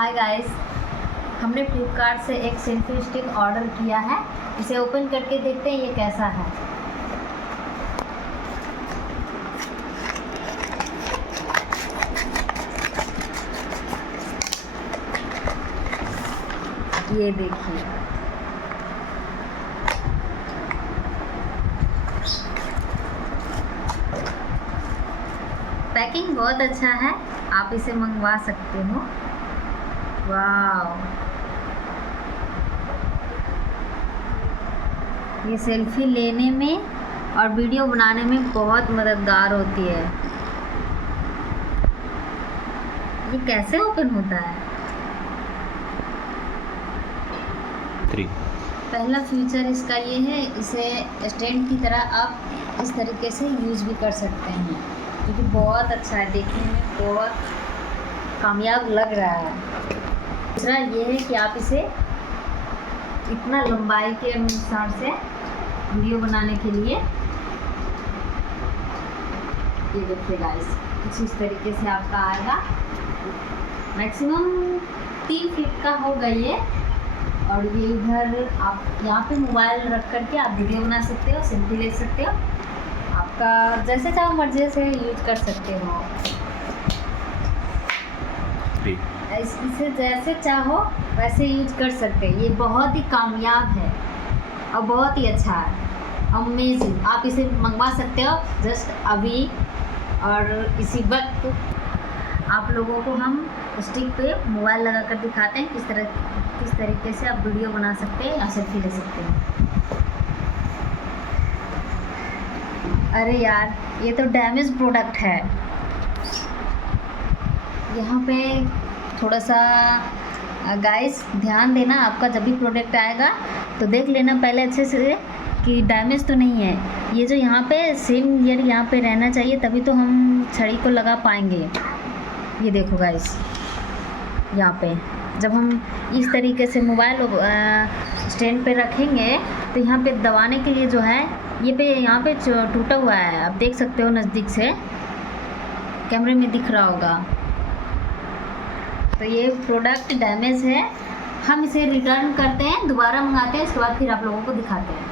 Hi guys, हमने फ्लिपकार्ट से एक सेल्फी स्टिक ऑर्डर किया है। इसे ओपन करके देखते हैं ये कैसा है। ये देखिए, पैकिंग बहुत अच्छा है, आप इसे मंगवा सकते हो। वाव, ये सेल्फी लेने में और वीडियो बनाने में बहुत मददगार होती है। ये कैसे ओपन होता है? पहला फीचर इसका ये है, इसे स्टैंड की तरह आप इस तरीके से यूज़ भी कर सकते हैं, जो कि बहुत अच्छा है, देखने में बहुत कामयाब लग रहा है। दूसरा ये है कि आप इसे इतना लंबाई के अनुसार से वीडियो बनाने के लिए, ये देखिए गाइस, कुछ इस तरीके से आपका आएगा। मैक्सिमम 3 फीट का होगा ये। और ये इधर आप यहाँ पे मोबाइल रख करके आप वीडियो बना सकते हो, सेल्फी ले सकते हो, आपका जैसे चाहो मर्जी से यूज कर सकते हो। इसे जैसे चाहो वैसे यूज कर सकते हैं। ये बहुत ही कामयाब है और बहुत ही अच्छा है, अमेजिंग। आप इसे मंगवा सकते हो जस्ट अभी, और इसी वक्त आप लोगों को हम स्टिक पे मोबाइल लगा कर दिखाते हैं किस तरीके से आप वीडियो बना सकते हैं या सेल्फी ले सकते हैं। अरे यार, ये तो डैमेज प्रोडक्ट है। यहाँ पे थोड़ा सा गाइस ध्यान देना, आपका जब भी प्रोडक्ट आएगा तो देख लेना पहले अच्छे से कि डैमेज तो नहीं है। ये जो यहाँ पे सेम ईयर यहाँ पे रहना चाहिए, तभी तो हम छड़ी को लगा पाएंगे। ये देखो गाइस, यहाँ पे जब हम इस तरीके से मोबाइल स्टैंड पे रखेंगे तो यहाँ पे दबाने के लिए जो है यहाँ पे टूटा हुआ है, आप देख सकते हो नज़दीक से, कैमरे में दिख रहा होगा। तो ये प्रोडक्ट डैमेज है, हम इसे रिटर्न करते हैं, दोबारा मंगाते हैं, इसके बाद फिर आप लोगों को दिखाते हैं।